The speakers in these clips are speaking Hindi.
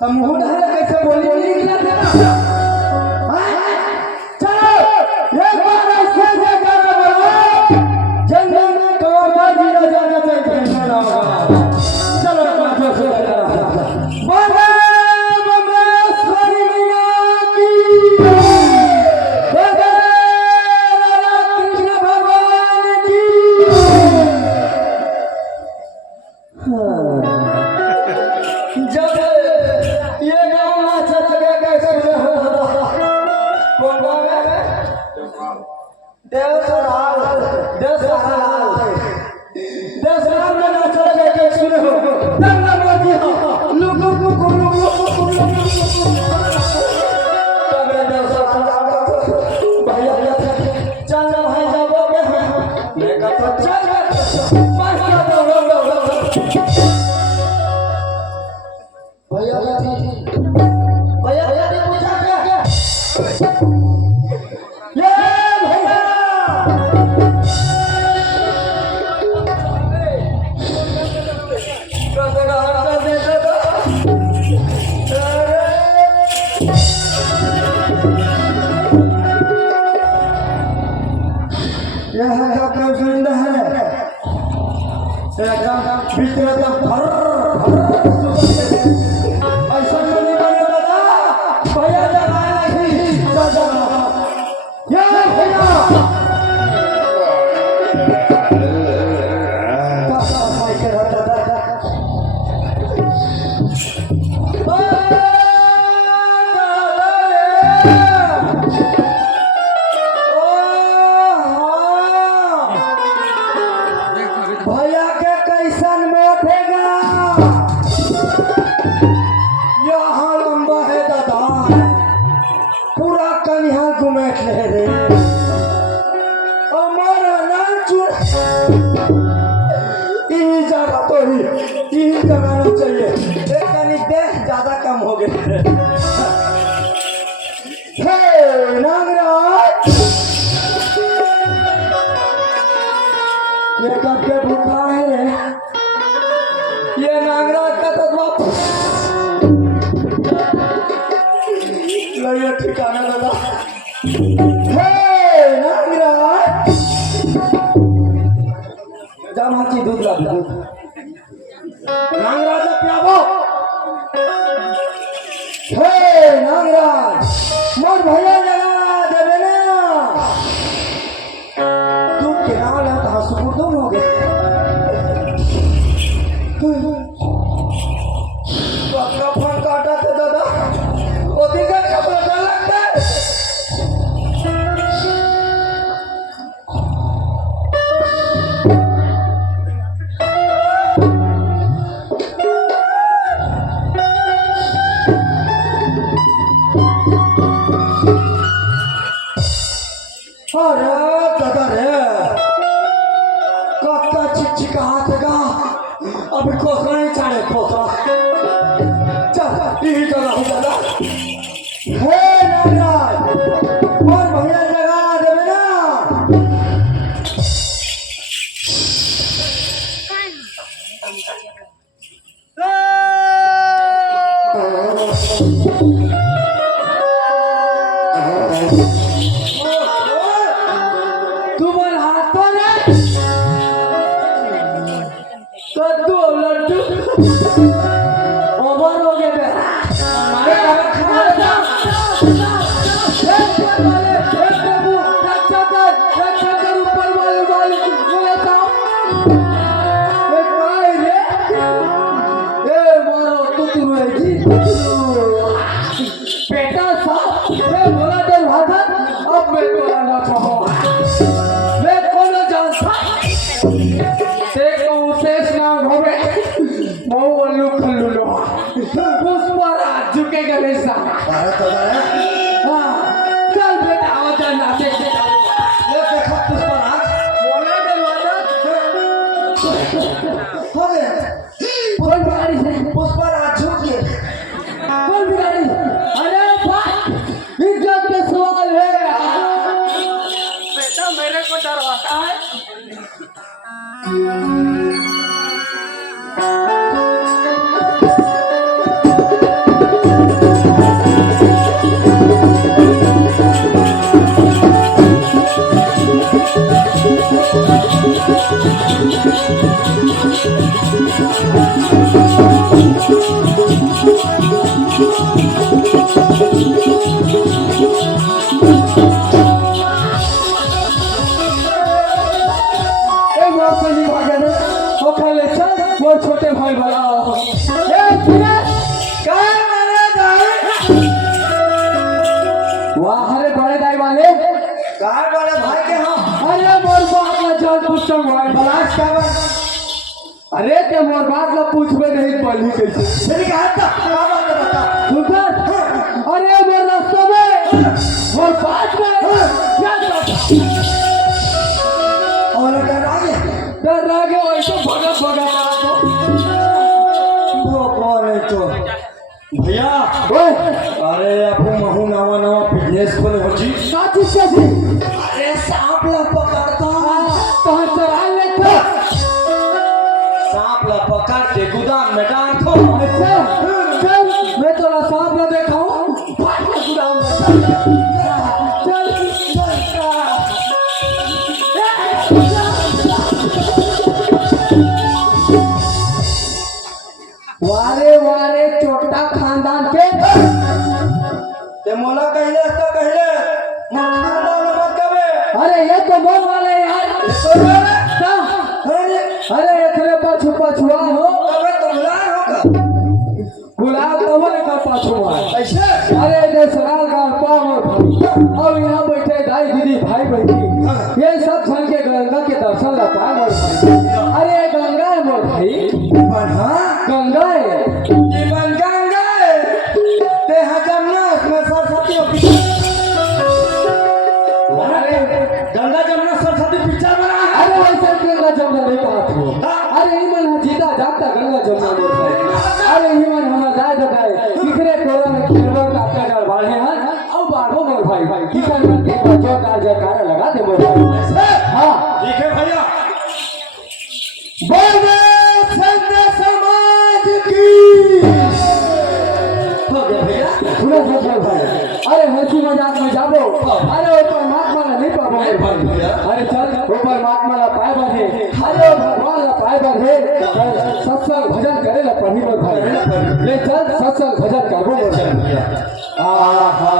कैसे बोली निकला था चलो एक बार ऐसे से गाना बोलो जंगल में कौवा जीना जाना चाहिए चलो पाँचों से बोले बम्बेश्वरी मैया की बोले राधा कृष्ण भगवान की जब ये गाँव अच्छा लगे कैसे कौन गाँव है देवसराल में नाच लगे कैसे हो दंगा मोदी हो लुकु लुकु लुकु तबे देवसराल भैया चल भाई जाओगे मैं कहता चल भैया ने पूछा क्या ये भैया यह का जिंदा है एकदम भीतर एकदम भर ऐसा नहीं बने दादा भैया जगाया नहीं दादा ये भैया भैया के कैसन मोटेगा यहाँ लंबा है दादा पूरा कन्या घुमेट ले रे हमारा नाम चुर यही जगह तो ही यही जगाना चाहिए एक कनी देह ज्यादा कम हो गए हे नागराज ये कब के भूखा है रे ये नागराज का तो लगे ठिकाना दादा हे नागराज जा माची दूध ला दूध नागराज पियाबो अभी खोसना नहीं चाहे खोसना चल यही जगह हो जाना हे नागराज और भैया जगह ना देवे ना तुम्हारे हाथ तो नहीं कद्दू लड्डू ओवर हो गए हमारे घर खा लेता एक वाले एक बाबू रक्षा कर ऊपर वाले बोले जाओ एक भाई रे ए मारो तू रहेगी बेटा साहब ये बोला दे भाषा अब मैं तो आना चाहूँ मैं कौन जानता शेष नाम होवे बहु अल्लू खल्लू लो पुष्पराज झुकेगा नहीं साला हाँ चल बेटा आवाज नाचे ये देखो पुष्पराज बोला दरवाजा हो गया कौन बिगाड़ी है पुष्पराज झुक गए कौन बिगाड़ी अरे भाई इज्जत के सवाल है बेटा मेरे को डरवाता है छोटे भाई वाला वाह अरे बड़े दाई वाले बड़े भाई के हाँ अरे मोर बात ला जान पूछो भाई बलाश क्या अरे ते मोर बात ला पूछबे नहीं पहली कैसे मेरी कहा था क्या बात बता सुधर अरे मोर रास्ते में मोर बात में क्या और डर आगे वैसे भगत वो कौन है तो भैया अरे आपको महू नवा नवा बिजनेस खोले हो जी साथी साथी अरे सांप ला पकड़ता कहाँ चढ़ा लेता सांप ला पकड़ के गोदाम में डाल दो अच्छा चल मैं तो सांप ला देखा हूँ गोदाम में वारे वारे छोटा खानदान के ते मोला कहले तो कहले मोर खानदान मत कबे अरे ये तो मोर वाले यार अरे एकरे पाछू पछुआ हो कबे तो गुलाब होगा गुलाब कबे का पछुआ ऐसे अरे जे सराल का पावर अब यहाँ बैठे दाई दीदी भाई बैठी ये सब छन के गंगा के दर्शन ला पाए मोर भाई अरे गंगा है मोर भाई हाँ गंगा है जीवन गंगा है ते जमुना में सरस्वती अरे गंगा जमुना सरस्वती पिक्चर बना है अरे वैसे गंगा जमुना नहीं बात हो अरे ईमन जीता जाता गंगा जमुना बोलता अरे ईमन हमारा जाए जाए किसरे कोरा में खेलवा का आपका डर बाढ़े हैं अब बाढ़ो मोर भाई किसान मन के बच्चों का जयकारा लगा दे मोर भाई हाँ ठीक है भैया बोल दे समाज की हो गया भैया सुनो सब भाई अरे हंसी मजाक में जाबो अरे वो परमात्मा ला नहीं पाबो मेरे भाई अरे चल वो परमात्मा ला पाए बढ़े अरे भगवान ला पाए बढ़े सत्संग भजन करे ला पढ़ी मोर भाई ले चल सत्संग भजन करबो मोर भाई आ हा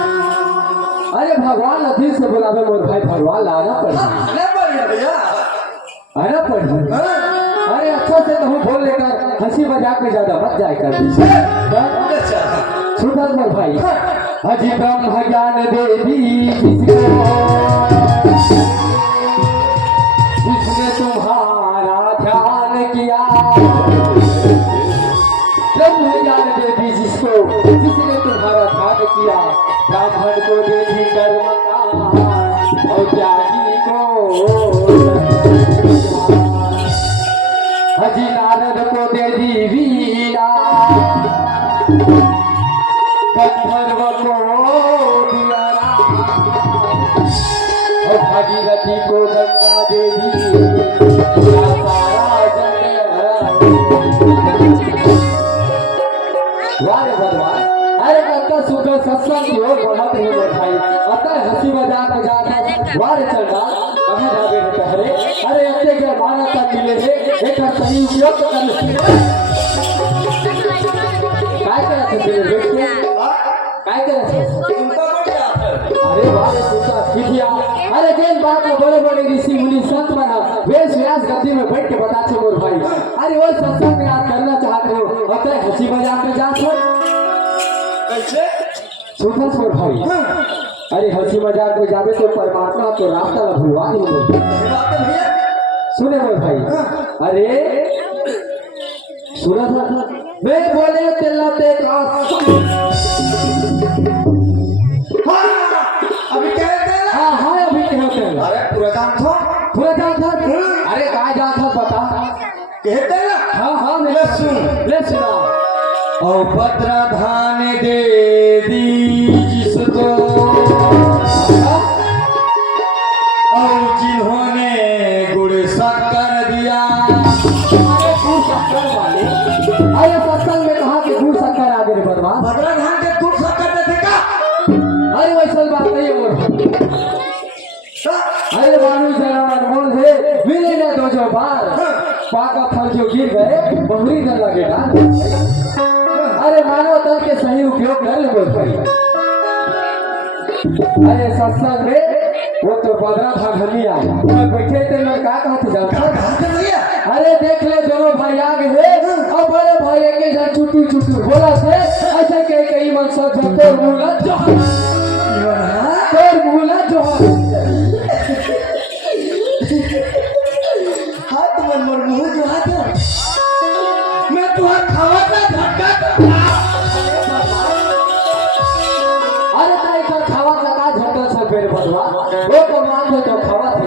अरे भगवान अभी से बुलावे मोर भाई भगवान लाना पड़ेगा भैया आना पड़ेगा अरे अच्छा से तो बोल लेकर हंसी मजाक में ज्यादा मत जाए कर सुधर मोर भाई अजी ब्रह्म ज्ञान देवी जिसने तुम्हारा ध्यान किया, ब्रह्म ज्ञान देवी जिसको, जिसने तुम्हारा ध्यान किया, ब्राह्मण को दे दी कर्म का और त्यागी को हजी नारद को दे दी वीणा, गंधर्व को दिया राम, और भागीरथी को गंगा देवी, सारा जग वारे भगवान। अरे अतः सुख सत्संग की ओर बढ़त है वो भाई, अतः हंसी मजाक जाता वारे चलना कहाँ जावे रे कहरे। अरे अच्छे के मानवता मिले है एक सही उपयोग कर काय करे थे तेरे बेटे काय करे थे उनका बढ़िया है। अरे वारे सुता सीखिया। अरे जेन बात में बड़े बड़े ऋषि मुनि संत बना वेश व्यास गद्दी में बैठ के बताते मोर भाई। अरे वो सत्संग में आप करना चाहते हो अतः हंसी मजाक में जात हो कैसे? छोटा छोड़ भाई। अरे हंसी मजाक में जावे तो परमात्मा तो रास्ता न भूलवा दो। सही बात है भैया। सुने मोर भाई। अरे सुना था मैं बोले तिलते का हाँ, अभी क्या कहते हैं? हाँ हाँ अभी क्या होते हैं अरे पूरा जान थो पूरा जान था। अरे कहाँ जान था बता। कहते हैं ना। हाँ हाँ ले मैं सुन। ले सुना। और भद्रधान दे दी जिसको, और जिन्होंने गुड़ शक्कर दिया। अरे गुड़ शक्कर वाले। अरे सत्संग में कहा कि गुड़ शक्कर आगे रे बदमाश। भद्रधान के गुड़ शक्कर देते का? अरे वैसा बात नहीं है मोर। अरे मानू जरा अनमोल है मिले ना दो जो बार पाका फल जो गिर गए बहुरी न लगे डाल। अरे मानव तन के सही उपयोग कर ले मोर भाई। अरे सत्संग में वो तो बदरा था घनिया बैठे थे मैं क्या कहते जानता। कहते भैया। अरे देख ले दोनों भाई आगे है और बड़े भाई एक जन चुटू चुटू बोला से ऐसे के कई मन सब तोर मुला जोहर तोर मुला जोहर। हाथ मन मोर मुंह जो हाथ है। मैं तुहार खावा का झटका था। अरे ताई का खावा का झटका सब मेरे बदवा वो तो मान दो तो खावा थे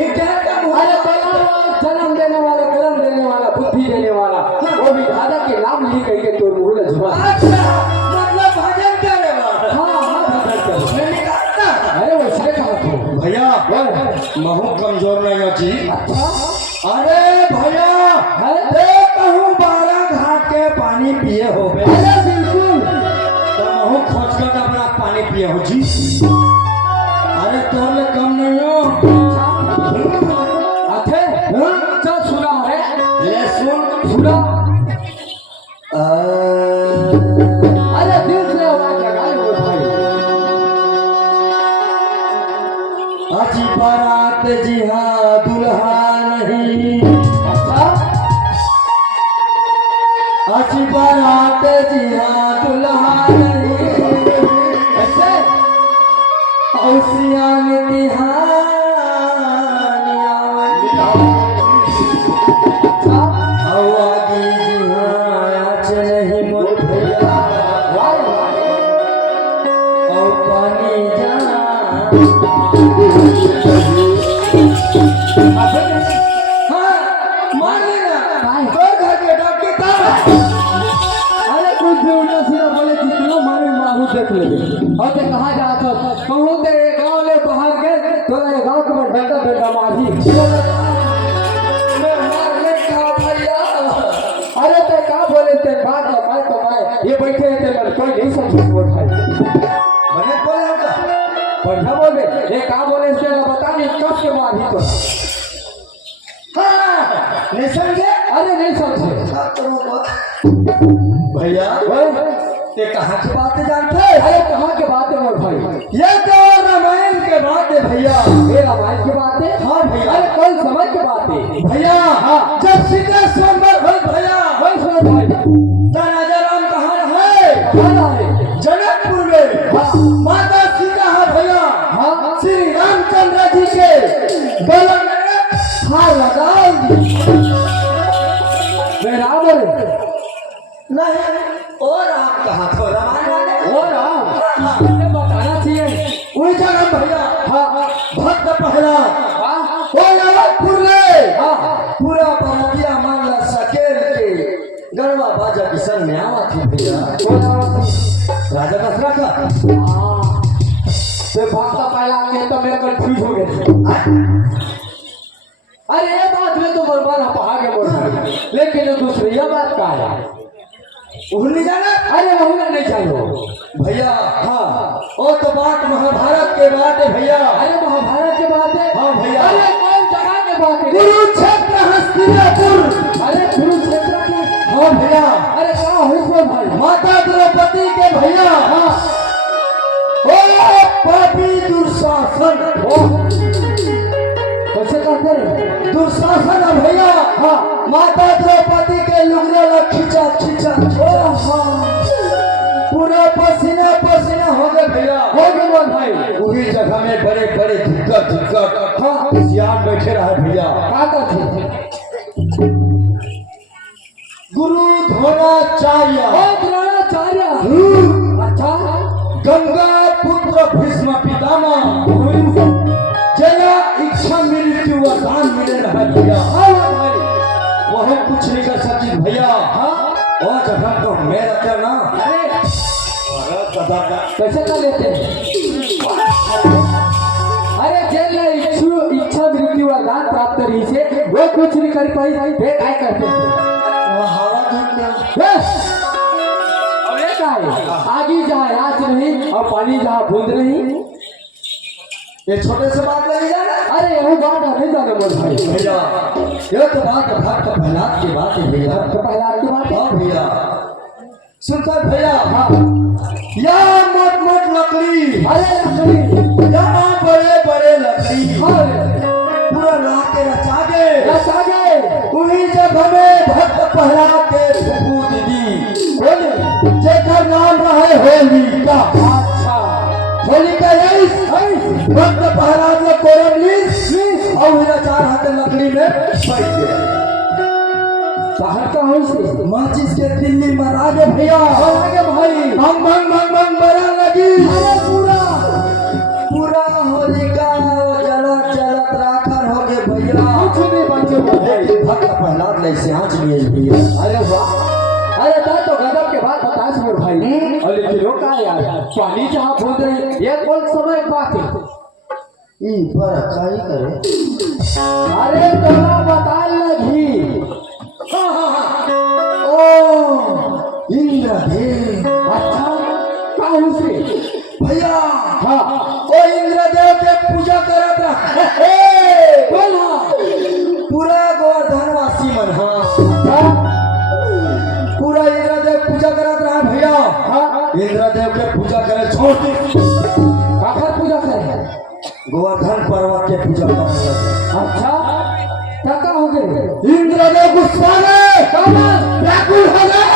ये क्या काम हुआ? अरे पहला जन्म देने वाला कर्म देने वाला बुद्धि देने वाला वो विधाता के नाम लिख के तो मुंह जुबा। अच्छा, मतलब भजन करे वाला। हाँ हाँ भजन कर। मैंने कहा अरे वैसे कहा तू भैया महू कमजोर नहीं हो जी। अच्छा अरे भैया कहूँ 12 घाट के पानी पिए हो बे। अरे बिल्कुल तो महू खोज कर अपना पानी पिए हो जी। अरे तोले कम नहीं हो। अच्छे चल सुना है ले सुन। सुना। अरे दिल से आवाज लगाए वो भाई। अजी बारात जी हाँ दुल्हा नहीं। अच्छा अजी बारात जी हाँ दुल्हा नहीं। ऐसे औसियान तिहानिया। अच्छा आवागी जी हाँ आज नहीं मोर भैया। वाह वाह और पानी जा हाँ मान लेना। तोर घर के डॉक्टर का अरे कुछ भी उल्टा सीधा बोले जितना मारे माहू देख ले और ते कहा जाता कहूँ तेरे गाँव ले बाहर गए तो ये गाँव के बेटा बेटा मारी मैं मारने का भैया। अरे ते कहा बोले ते बात लगाए तो मैं ये बैठे हैं ते मैं कोई नहीं समझ वो भाई बने बोले होगा। बढ़िया बोले ये कहा बोले इससे ना बता नहीं कब के मारी तो हाँ नहीं समझे? अरे नहीं समझे भैया ओए, ये कहाँ की बातें जानते? अरे कहाँ के बात है मोर भाई ये तो रामायण के बात है भैया। ये रामायण की बात है। हाँ भैया। अरे कौन समय की बात है भैया हाँ। जब सीता स्वयंवर हुई भैया वही सुनो भाई तो राजा राम कहाँ है? कहाँ है जनकपुर में। हाँ। माता सीता है भैया हाँ श्री रामचंद्र जी के मैं राम है नहीं ओ राम कहाँ थो रामायण वाले ओ राम मुझे बताना चाहिए वही जगह भैया हाँ भक्त पहला हाँ ओ यादपुर ले हाँ पूरा बरातिया मामला सकेल के गरबा बाजा की संग में आवा थी भैया राजा दशरथ का तो भक्त पहला के तो मैं कंफ्यूज हो गया अरे ये बात में तो बर्बाद आप आगे बढ़ रहे लेकिन दूसरी ये बात का है नहीं जाना अरे बहुला नहीं चाहिए भैया हाँ वो तो बात महाभारत के बात है भैया अरे महाभारत के बात है हाँ भैया अरे कौन जगह के बात है कुरुक्षेत्र हस्तिनापुर अरे कुरुक्षेत्र की हाँ भैया अरे कहाँ हुआ भाई माता द्रौपदी के भैया हाँ ओ पापी दुर्शासन ओ कैसे कहते हैं दुर्शासन है भैया हाँ माता द्रौपदी के लुगड़ा खींचा खींचा पूरा पसीना पसीना हो गए भैया हो गए भाई वही जगह में बड़े बड़े दिक्कत हाँ सियान बैठे रहे भैया काका थे गुरु द्रोणाचार्य द्रोणाचार्य अच्छा गंगा पुत्र भीष्म पितामह जया इच्छा मृत्यु वरदान मिले रहा भैया वह कुछ नहीं कर सकती भैया हाँ और जगह तो मैं रहता ना अरे कैसे कर लेते हैं अरे जेल इच्छा मृत्यु वरदान प्राप्त रही से वो कुछ नहीं कर पाई वे काय करते हवा और ये काय आगे जहाँ आँच नहीं और पानी जहाँ बूंद नहीं ये छोटे से बात लगी जाना अरे वो बात नहीं जाने बोल भाई भैया ये तो बात भक्त प्रहलाद की बात है भैया तो पहला आपकी बात हाँ भैया सुनकर भैया हाँ यहाँ मोट मोट लकड़ी अरे लकड़ी यहाँ बड़े बड़े लकड़ी अरे पूरा ला के रचा गए रचा गए वही जगह में भक्त प्रहलाद के फूफू दीदी बोले जेकर नाम रहे होलिका अच्छा होलिका यही भक्त प्रहलाद ने कोरम ली और मेरा 4 हाथ लकड़ी में बैठ गया बाहर का हो से माचिस के दिल्ली में आगे भैया आगे भाई हम भंग बड़ा लगी अरे पूरा पूरा होलिका जलत जलत राखर हो गए भैया कुछ नहीं बचे भाई भक्त प्रहलाद ने से आंच लिए भैया अरे वाह अरे तो गजब के बाद बता सुन भाई और लेकिन रोका यार पानी जहाँ बूंद रही ये कौन समय बात है ई पर काई करे अरे तोरा बता लगी ओ इंद्रदेव अच्छा कहूँ से भैया हाँ ओ इंद्रदेव के पूजा करत रहा कौन हाँ पूरा गोवर्धनवासी मन हाँ पूरा इंद्रदेव पूजा करत रहा भैया हाँ इंद्रदेव के पूजा करे छोड़ दे काकर पूजा करे गोवर्धन पर्वत के पूजा करे अच्छा क्या हो गए इंद्रदेव गुस्सा में व्याकुल हो गए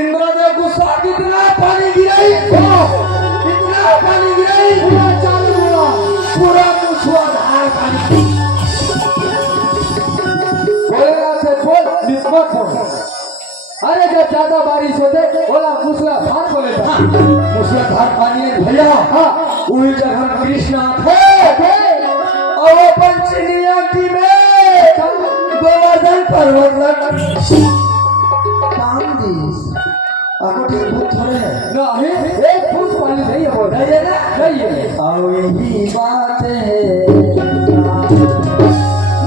इंद्रदेव गुस्सा कितना पानी गिराई कितना पानी गिराई पूरा चालू हुआ पूरा मुसलाधार पानी बोलेगा से बोल निस्बत हो अरे जब ज्यादा बारिश होते बोला मूसलाधार बोलेगा मुसलाधार पानी भैया हाँ वही जगह कृष्णा थे और पंचनिया की में गोवर्धन पर्वत काम दिस आपको ठीक भूत थोड़े है नहीं एक फूट पानी नहीं है बोल नहीं है ना नहीं है और यही बात है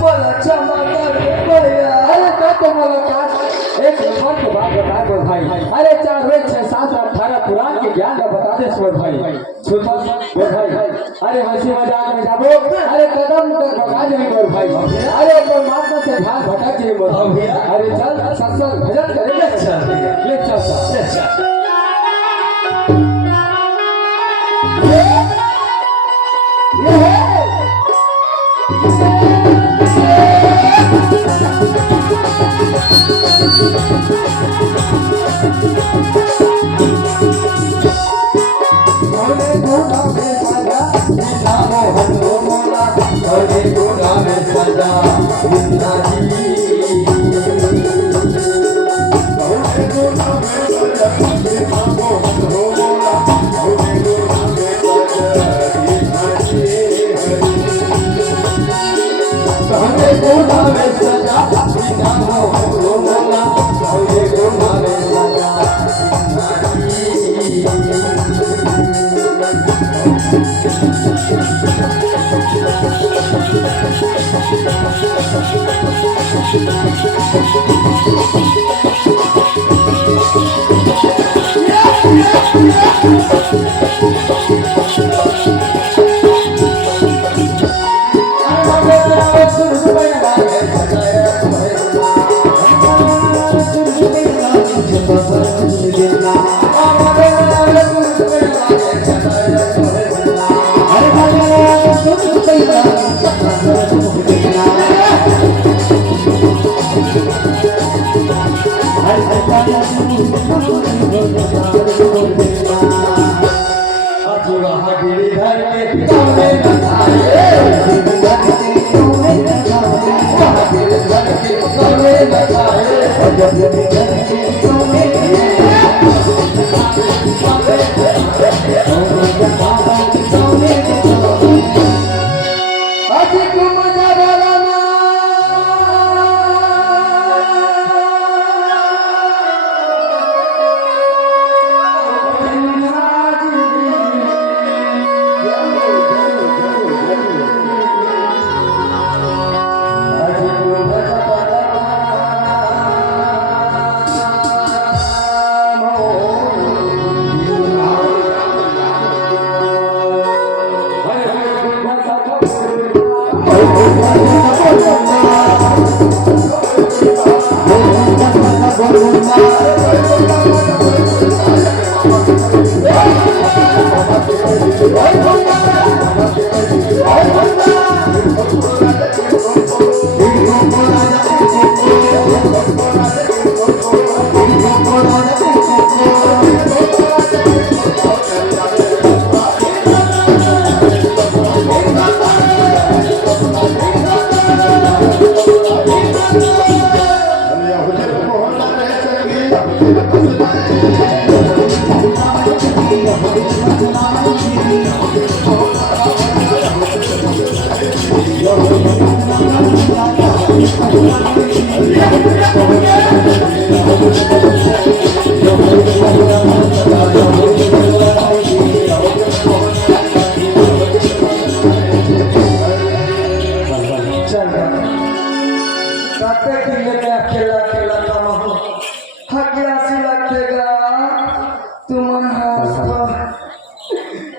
बोला चमक भैया अरे तो बोला क्या एक नंबर की बात बता दो भाई अरे 4 वेद 6 7 18 पुराण के ज्ञान में बता दे सुन भाई सुन भाई अरे हंसी मजाक में जाबो अरे कदम तक भगा जाए बोल भाई अरे परमात्मा से ध्यान भटक जाए बोल अरे चल सत्संग भजन करेंगे चल ले चल Hare Krishna सजा जिंदा जी हमें गुना में सजा बिना हो मोला हमें गुना में सजा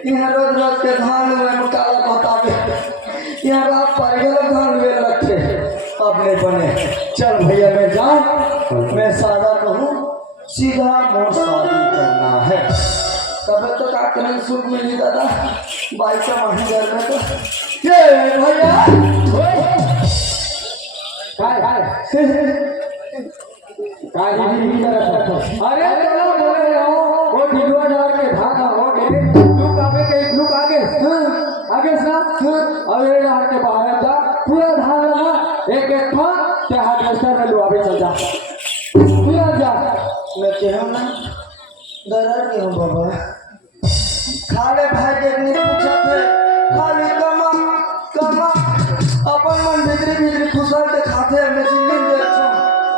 यहाँ रोज रोज के धान में मुकाला बतावे यहाँ रात पर गलत धान वे रखे अपने बने चल भैया मैं जाऊं मैं सादा कहूँ सीधा मोर शादी करना है तब तो का करें सुख मिली दादा बाईस माही घर में तो ये भैया अरे चलो बोले वो ढिलवा डाल के भागा हो गए लुक आगे के लुक आगे आगे सा अब ये हाथ के बाहर जा पूरा धान लगा एक एक था ते हाथ में में लुआवे चल जा पूरा जा मैं कहूं ना डरा नहीं हूं बाबा खाले भाई के नहीं पूछा थे खाली कमा कमा अपन मन भीतरी भीतरी खुशहाल के खाते में जिंदगी देखो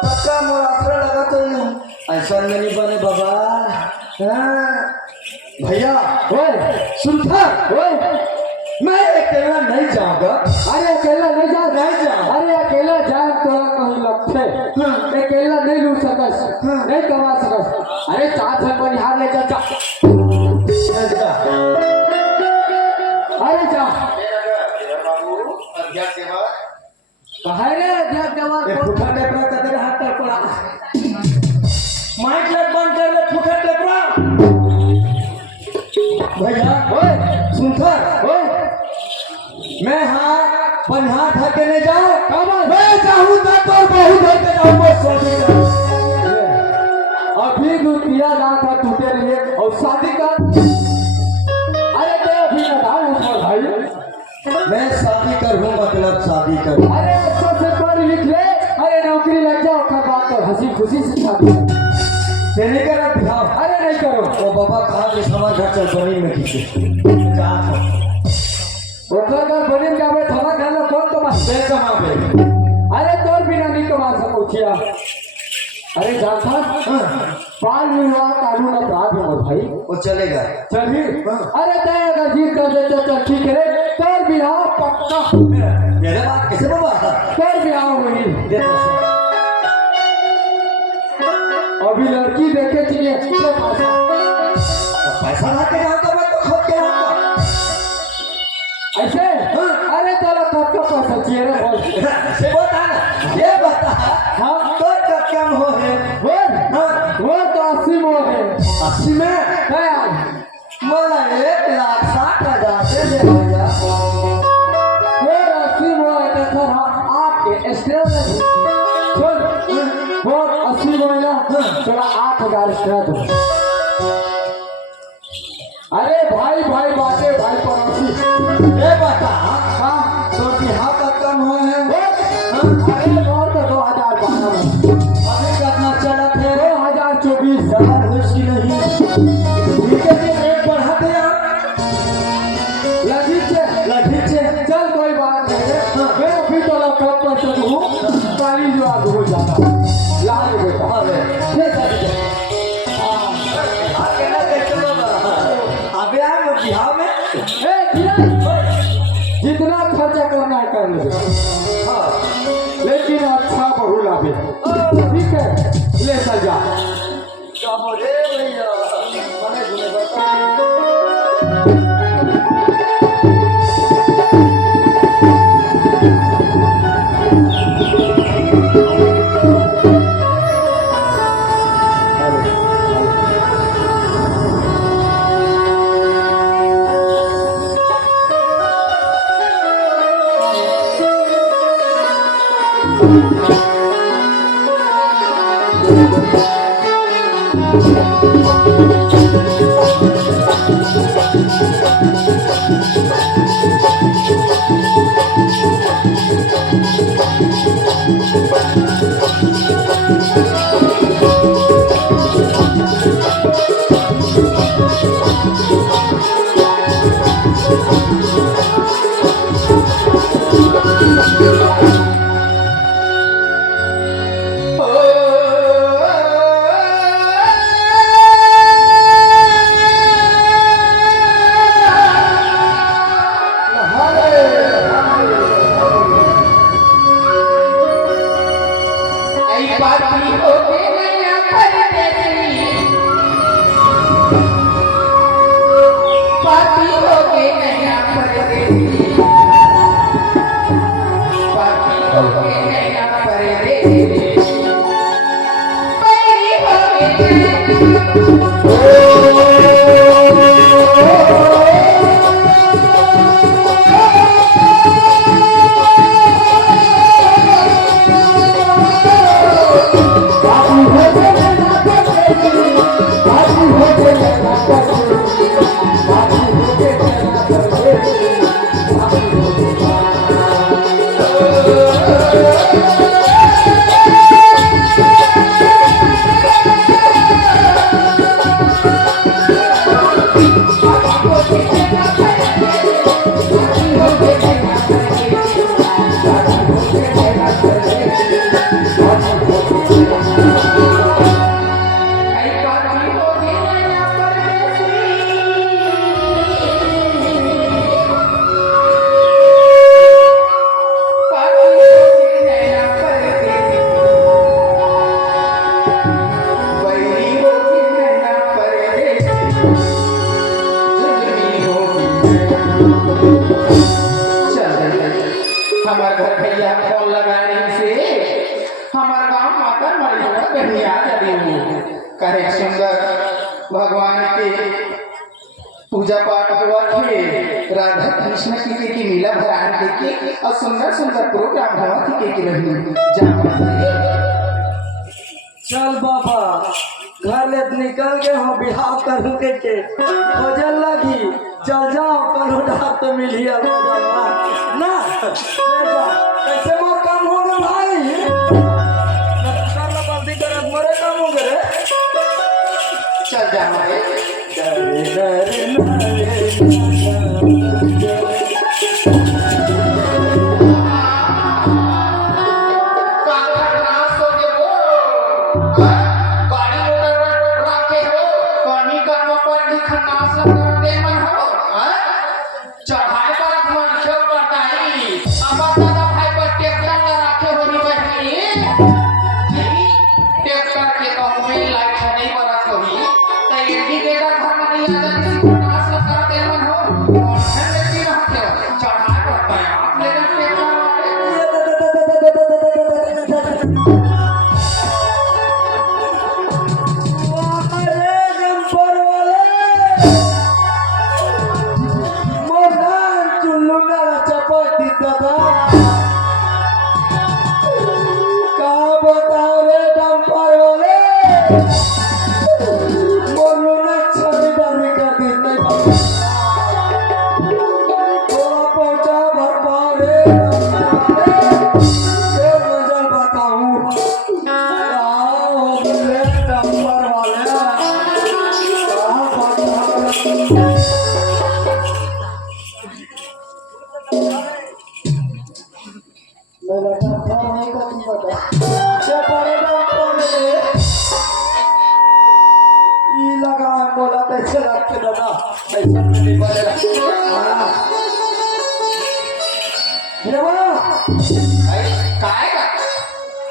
पक्का मोर आसरा लगा तो नहीं ऐसा नहीं बने बाबा भैया ओए सुनता ओए मैं अकेला नहीं जाऊंगा अरे अकेला नहीं जा अरे अकेला जाए तो कहीं लगते अकेला नहीं लू सकस नहीं कमा सकस अरे चार छह पर यहाँ ले जा अरे जा कहे रे अध्यात्म जवाब फुटा टेपरा कदर हाथ पर पड़ा माइक लग बंद कर ले फुटा टेपरा भैया ओए सुनता ओए मैं हाँ पन्हा था के नहीं जाऊँ कब मैं चाहूँ तो बहुत है के जाऊँ बस शादी कर अभी रुपया ना था टूटे लिए और शादी कर अरे तो अभी ना था भाई मैं शादी कर हूँ मतलब शादी कर। अरे अच्छा से पढ़ लिख ले, अरे नौकरी लग जाओ, कर बात तो हंसी खुशी से शादी। ये नहीं करा बिहाव। अरे नहीं करो। वो बाबा कहा कि सामान घर चल बनी में खींचे ओकर घर बने में जावे, थोड़ा घर में कौन कमा दे कमा पे। अरे तोर बिना नहीं कमा सको छिया। अरे जानता बाल विवाह कानून अपराध है भाई। वो चलेगा चल भी अरे तय अगर जीत कर दे तो चल ठीक है, तोर बिहाव पक्का। मेरे बात कैसे बाबा तोर बिहाव वही। दे दो। अभी लड़की देखे चाहिए पैसा ला के जाऊंगा मैं तो खोद के आऊंगा ऐसे। अरे तेरा कब का पैसा चाहिए रे बोल। से बता ना ये बता। हाँ तो क्या हो है वो तो 80 मोह है। 80 में क्या मला 1,60,000 से दे भैया। वो 80 मोह है तो सर आपके स्टेट में सुन वो 80 मोह ना थोड़ा 8,000 स्टेट दो। अरे भाई भाई बाटे भाई पड़ोसी ये बता हाँ तो बिहार का कम हो है। अरे और तो 2012 में अभी कितना चला थे 2024 डबल हुई नहीं। ठीक है जी रेट बढ़ा दे आप लगी से चल कोई बात नहीं है। मैं अभी तो लैपटॉप पर चल हूँ, काली जो आग हो जाता लाल बेटा। अबे अबे हम बिहार में ए जितना खर्चा करना है कर ले, लेकिन अच्छा बहू लावे। ठीक है ले चल जा। रे भैया माने गुने बता। हमार घर भैया कॉल लगाने से हमार गांव माता मरिया कहीं आ जाती कहे सुंदर भगवान के पूजा पाठ हुआ थे, राधा कृष्ण की लीला भरान के और सुंदर सुंदर प्रोग्राम हुआ थी के रही चल बाबा घर ले निकल के हम बिहार करूँ के खोजल लगी चल जाओ कल डाक तो मिलिए ना ले जा कैसे मोर काम हो गए भाई गलती कर मोरे काम हो गए चल जा हमारे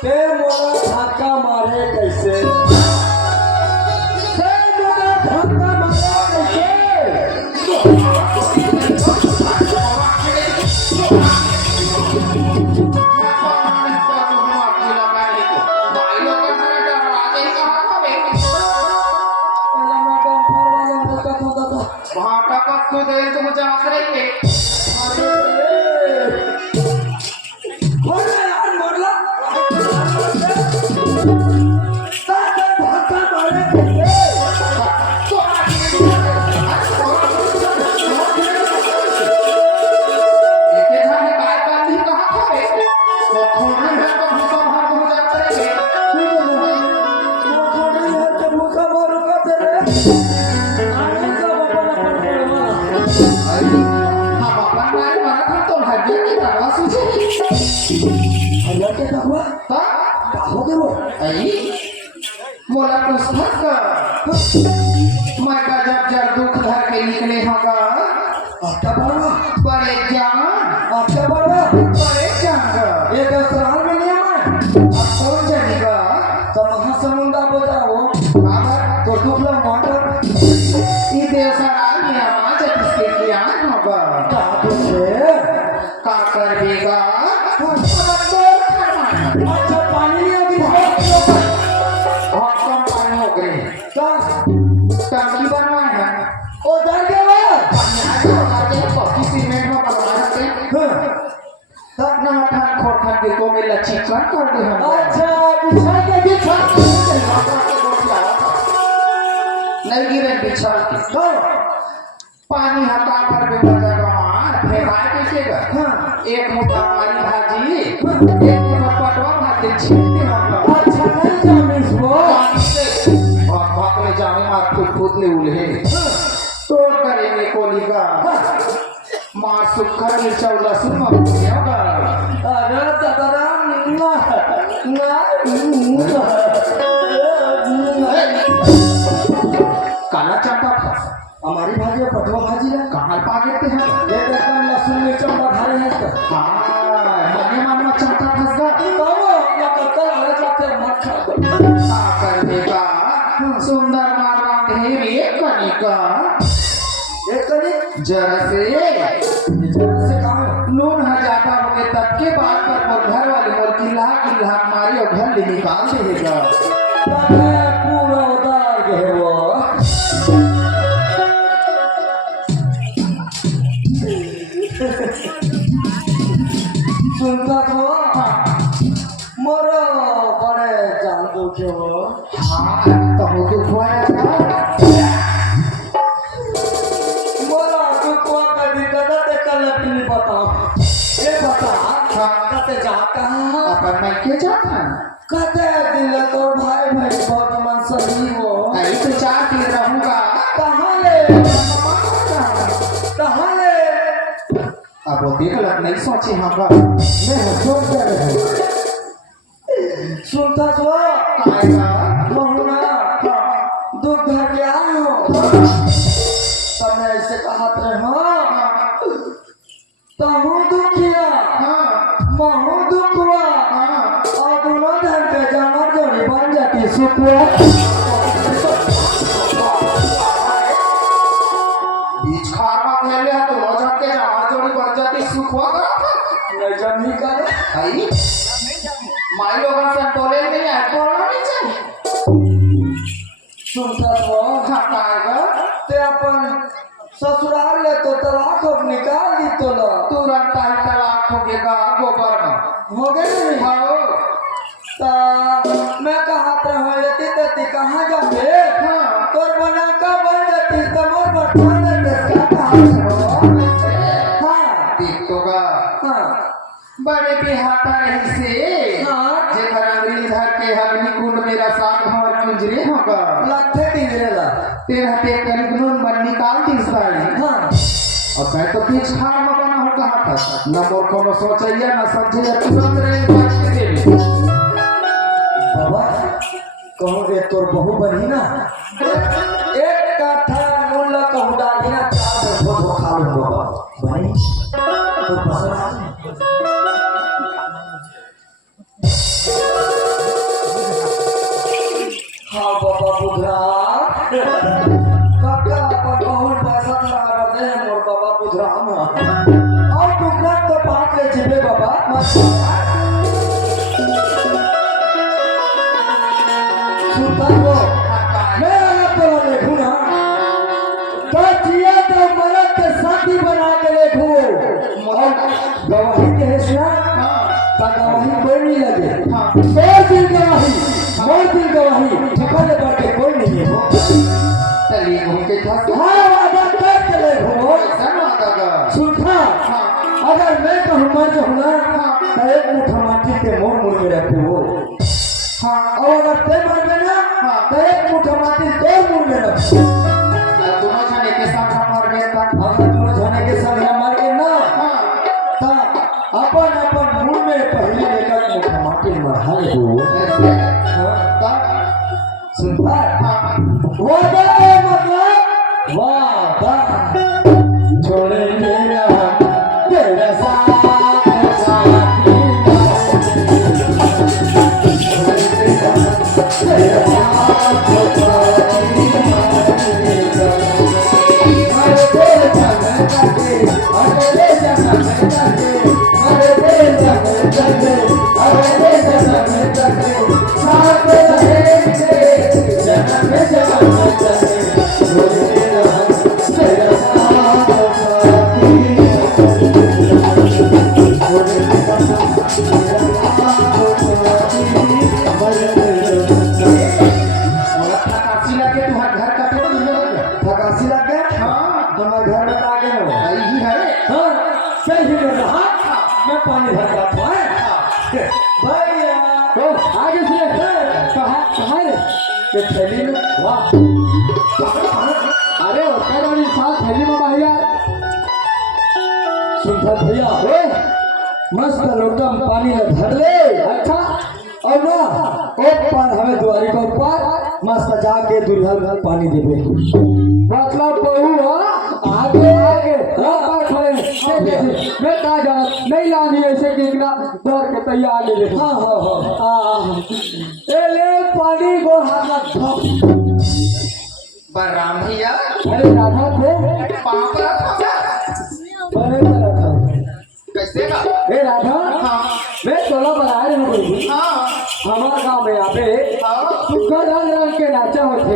धक्का मारे कैसे धक्का मारे मोला पुस्तक मैं का जब जब दुख धर के निकले होगा बड़े जान बड़े जान एक सवाल में नहीं है अब कौन जानेगा तो महासमुंदा बजाओ अगर तो दुख लग मोटर ये देश में आवाज किसके किया होगा का कर देगा अच्छा पानी नहीं होगी बहुत कम पानी हो गए टंकी बनवाए हैं ओ डर गया पक्की सीमेंट में बनवाए थे तब ना ठान खोर ठान के को में लच्छी कर दे हम अच्छा बिछा के बिछा नहीं गिरे बिछा के पानी हटा पर बेटा गवार फेंकाए कैसे कर एक मुट्ठा हमारी भाजी एक मुट्ठा पटवा भात छीनते हम अच्छा नहीं जामिस वो भाग में जामे मार खुद ले उल्हे तोड़ करेंगे कोली का मार सुखर में चौला सुन होगा अरे दादा ना काला चंपा फंस हमारी भाजी पटवा भाजी है कहाँ पा गए हैं ये एकदम लहसुन मिर्च बघारे हैं मने मन में चंपा फंस गया तो या कत्तल आले जाते मत का कर देगा सुंदर मारवा ढेर एक कनिका एक करी जरा से काम नून हजाता हो गए तब के बाद पर मोर घर वाले मोर किला मारी और घर ले निकाल देगा पूरा उतार गए वो सुनता तो मोरो बड़े जान दुखे हो हाँ तो हो दुख हुआ मोरा दुखवा का दी दादा ते कल अपनी बताओ ये बता कते जा कहाँ अपन मैं क्यों जाता कते दिल तो भाई भाई बहुत मन सही हो अरे तो 4 दिन रहूंगा कहाँ ले कहाँ ले अब वो देख लग नहीं सोचे हम का मैं सोच रहा हूँ सुनता तो आएगा महुना दुख क्या हो तब मैं ऐसे कहा तहु दुखिया महु दुखवा और दोनों धन के जाना जोड़ी बन जाती सुखवा बीच खारमा खेले तो रोजा के जामा जोड़ी बन जाती सुख होगा नहीं जमी कर आई माई लोगों से बोले नहीं है बोलना नहीं चाहिए सुनता तो खाएगा ते अपन ससुराल ले तो तलाक हो निकाल दी तो लो तुरंत ही तलाक हो गया गोबर में हो गए नहीं हाँ ता मैं कहा था हो जाती तती कहाँ जाबे तोर बना का बन जाती तमोर बटन दे क्या कहा हाँ देख तो गा हाँ बड़े बिहाता रही से हाँ जे घरांगरी धर के हगनी कुंड मेरा साथ भंवर कुंजरे होगा लखे दिनेला तेरा ते करीब नून मन निकाल दी सारी हाँ और मैं तो बीच खार में बना हूँ कहाँ था न मोर कोनो सोचैया न समझैया तुरंत रहे बात के दे बाबा कहोगे तोर बहु बनी ना एक काठा मूल कहू डाली ना 4 फोटो खा लो बाबा बनी तो पसंद हाँ बाबा बुधरा काका अपन बहुत पैसा लगा दे मोर बाबा बुधरा में और टुकड़ा तो 5 ले जिबे बाबा मत सुल्तान मैं तो देखू ना तो जिया तो मरद के साथी बना के देखू और गवाही के हिस्सा का गवाही कोई नहीं लगे कोई दिल गवाही मोर दिल गवाही ठिकाने पर के कोई नहीं है वो चलिए घूम के था हाँ वादा कर के देखो ऐसा वादा का सुल्तान अगर मैं कहूँ मर जाऊँ ना तो एक मुठा माटी के मोर में रखू हो हाँ और अगर ते मर में ना तो एक मुठा माटी दो मुंह में रखू दोनों जने के साथ हमार में तक अगर दोनों जाने के संग मर के ना ता अपन अपन मुंह में पहले लेकर मुठा माटी मरहाल हो सुनता वादा मतलब वादा छोड़ेंगे ना तेरा साथ साथी तेरा साथ साथी हमारे दिल जगह जाके हमारे जगह जाके हमारे दिल जगह जाके हमारे जगह जाके साथ रहेंगे जगह जगह जाके छोड़ेंगे ना तेरा साथ साथी काशी लगे तुम्हारे घर का तो फकासी लग गए हमारे घर में आ गए हो यही है हाँ सही में रहा मैं पानी भर रहा था भैया तो आगे से कहाँ रे ये थैली में वाह अरे होता वाली साथ थैली में भैया सुनता भैया मस्त लोटा में पानी में धर ले अच्छा और ना ऊपर हमें दुआरी के ऊपर मस्त जाके दुल्हन पानी देवे मतलब बहू आगे आगे ऊपर खड़े मैं कहा जा नहीं लानी ऐसे कि इतना दौड़ के तैयार ले हाँ हाँ हाँ ए ले पानी को हाथ बलराम भैया अरे राधा को पाँव पर रखा बने रखा कैसे का ए राधा हाँ मैं 16 बनाए रहा हूँ हाँ हमारे गाँव में यहाँ पे शुक्र रंग के नाचा होते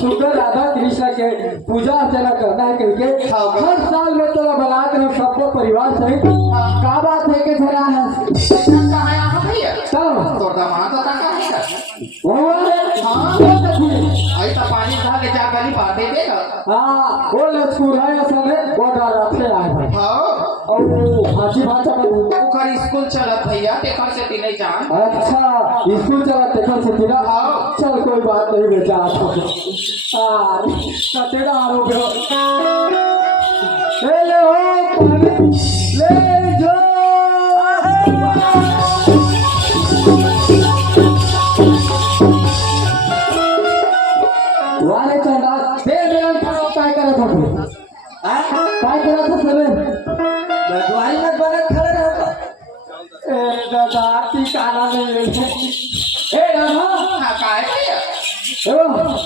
शुक्र राधा कृष्ण के पूजा अर्चना करना है क्योंकि हर साल में तो बनाते हैं सबको परिवार सहित क्या बात है कि जरा है कहाँ आया भैया तब तो दमाद तो कहाँ है वो हाँ वो लचकुर आई तो पानी उठा ले जा गली बातें देगा हाँ वो लचकुर है असल में वो डाल रखे आए हैं हाँ और हाथी भाषा में ओकर स्कूल चलत भैया तेकर से ती नहीं जान अच्छा स्कूल चला टेकल से तेरा हाँ। चल कोई बात नहीं बेटा हाँ तो तेरा आरोप है ले हो पानी ले जो वाले चंदा दे मेरा खाना काय करत होतो काय करत होतो सबे द्वारी में बनत खड़े रहो ए दादा की काला नहीं ए रामा हाँ काय भैया ए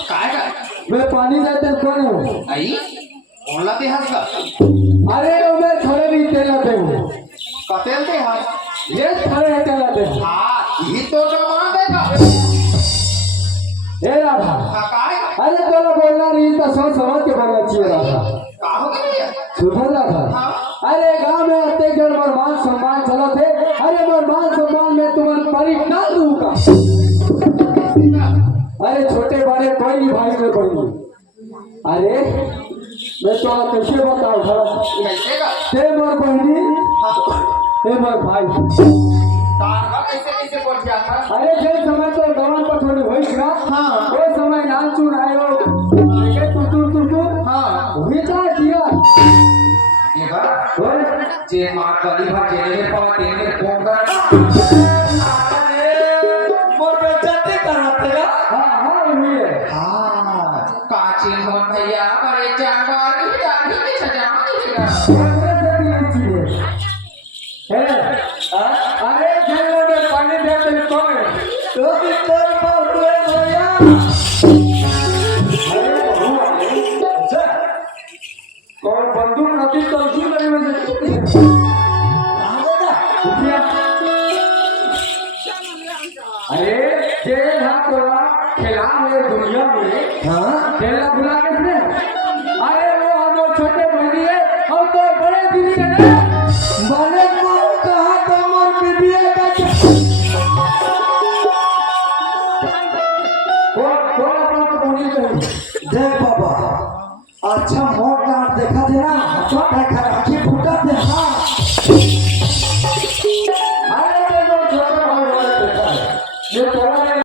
काय का मैं पानी जाते कौन हो आई ओला ते हंस का अरे वो मैं खड़े नहीं तेला दे हूँ कतेल ते हंस ये खड़े है तेला दे हाँ ये तो मान देगा ए राधा हाँ काय का अरे तोला बोलना नहीं तो सोच समझ के बोलना चाहिए राधा का हो गया भैया सुधर राधा हाँ अरे गांव में आते जड़ मोर मान सम्मान चलो थे अरे मोर मान सम्मान में तुम्हें परी ना दूंगा अरे छोटे बड़े कोई नहीं भाई में कोई नहीं अरे मैं तो कैसे बताऊं कैसे का ते मोर बहनी हाँ ते मोर भाई तारवा कैसे कैसे पड़ गया था अरे जे समय तो गवन पठोनी होई ना हाँ। वो समय नाम चुन आयो के तू हाँ विचार किया ये बात और जे मां गली भर जेने में पाव तेने पोंगा मोर बेइज्जती कराते गा हाँ हाँ हुई है हाँ काची मोहन भैया बड़े जानवर की दाढ़ी में सजा देगा कैसे से भी चीज है अरे जंगल में पानी देते कौन है तो भी तोर बाबू भैया अरे बहू आए कौन बंदूक नदी तो क्यों नहीं में से कहां गया उठिया अरे जे हां तोला खिला है दुनिया में हां खेलना बुला किसने अरे वो हम छोटे बहनी है और तो बड़े दीदी है ना बने को कहा तो मोर बीबिया का कौन अपना बहनी है देख बाबा अच्छा मोट डांट देखा थे ना छोटा